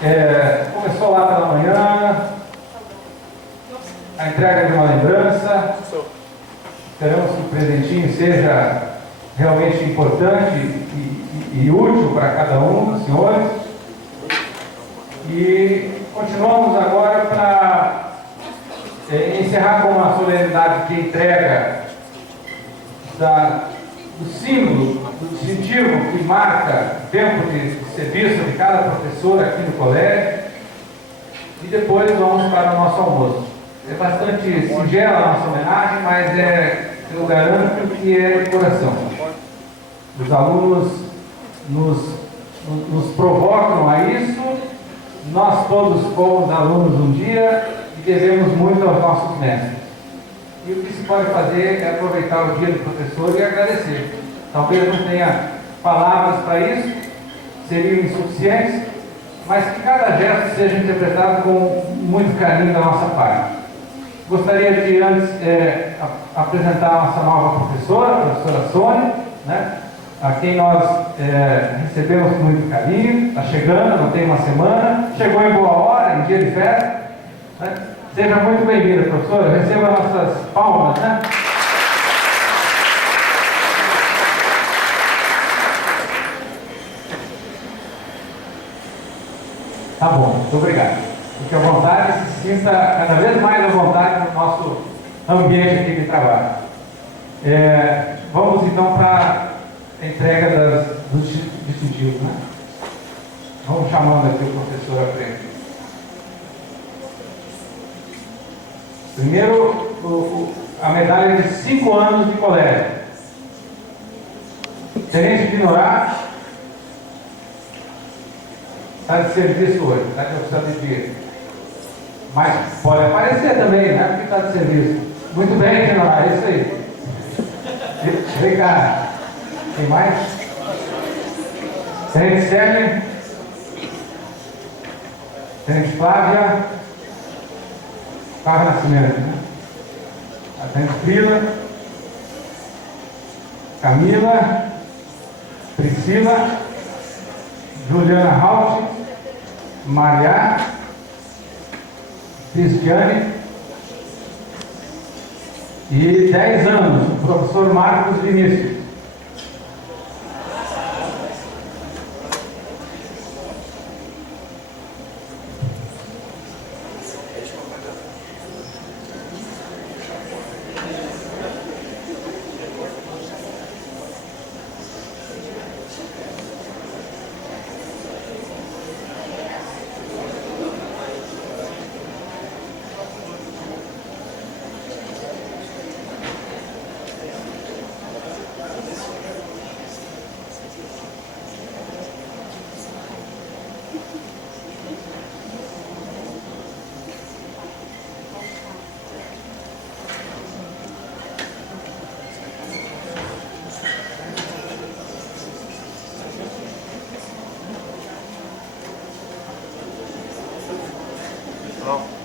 Começou lá pela manhã, a entrega de uma lembrança. Esperamos que o presentinho seja realmente importante e útil para cada um dos senhores. E continuamos agora para encerrar com uma solenidade de entrega do símbolo, do distintivo que marca o tempo de serviço de cada professor aqui no colégio. E depois vamos para o nosso almoço. É bastante singela a nossa homenagem, mas eu garanto que é de coração. Os alunos nos provocam a isso. Nós todos fomos alunos um dia e devemos muito aos nossos mestres. E o que se pode fazer é aproveitar o dia do professor e agradecer. Talvez não tenha palavras para isso, seriam insuficientes, mas que cada gesto seja interpretado com muito carinho da nossa parte. Gostaria de antes apresentar a nossa nova professora, a professora Sônia, né, a quem nós recebemos com muito carinho. Está chegando, não tem uma semana, chegou em boa hora, em dia de festa, né? Seja muito bem-vinda, professora. Receba nossas palmas, né? Tá bom, muito obrigado. Fique à vontade, se sinta cada vez mais à vontade no nosso ambiente aqui de trabalho. Vamos então para a entrega dos distintivos, né? Vamos chamando aqui o professor à frente. Primeiro, a medalha de 5 anos de colégio. Tenente de Norá, está de serviço hoje, está de oficial de dia. Mas pode aparecer também, né? Porque está de serviço. Muito bem, General, é isso aí. Vem cá. Tem mais? Tenente Sérgio. Tenente Flávia. Flávia Nascimento, né? A Tenente Frila. Camila. Priscila. Juliana Halt. Maria. Cristiane. E 10 anos, o professor Marcos Vinícius. Não.